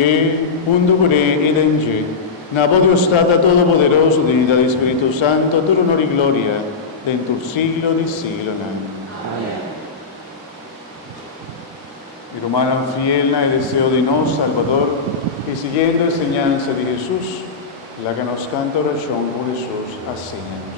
G, unde pure ed in G, na podio stata todopoderoso, divinità di Spirito Santo, tu onore y gloria, dentur siglo di siglo. Amén. Mi romana fiel y deseo de nos, Salvador, y siguiendo la enseñanza de Jesús, la que nos canta oración por Jesús, asíñanos.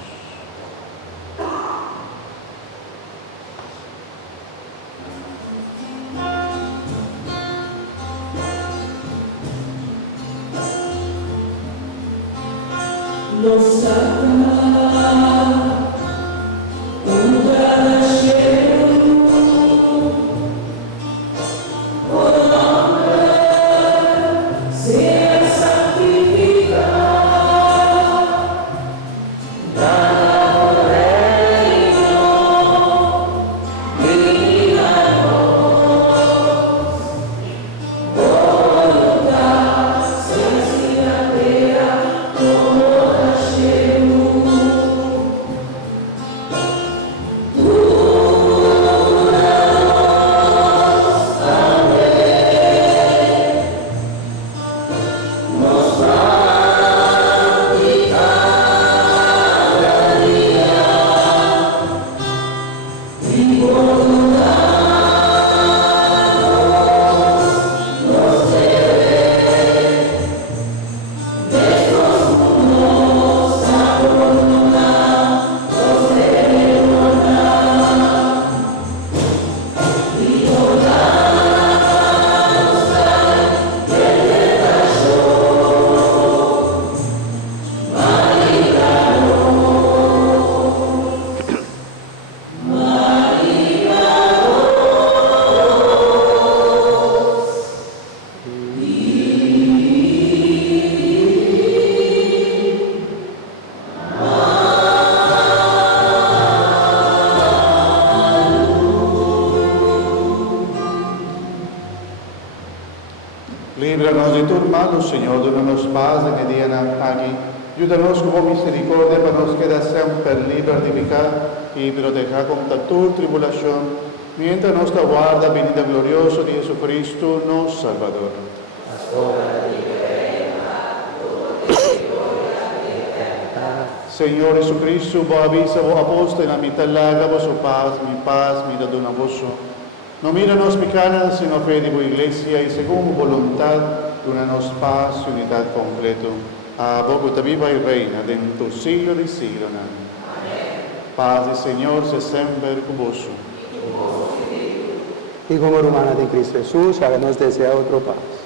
Los Líbranos de todo mal, Señor, danos paz en el día aquí. Ayúdanos con misericordia para nos quedar siempre libres de pecar y proteger contra toda tribulación, mientras nos aguarda la venida gloriosa de Jesucristo, nuestro Salvador. Señor Jesucristo, vos avisa, vos apóstol, en la mitad larga, vos paz, mi da dona vos. No mira nos pecadas, sino fe de vuestra iglesia y según voluntad, donanos paz y unidad completo. A vos que viva y reina dentro siglo de siglo. Amén. Paz del Señor se siempre con vos. Y como hermana de Cristo Jesús, háganos desear otro paz.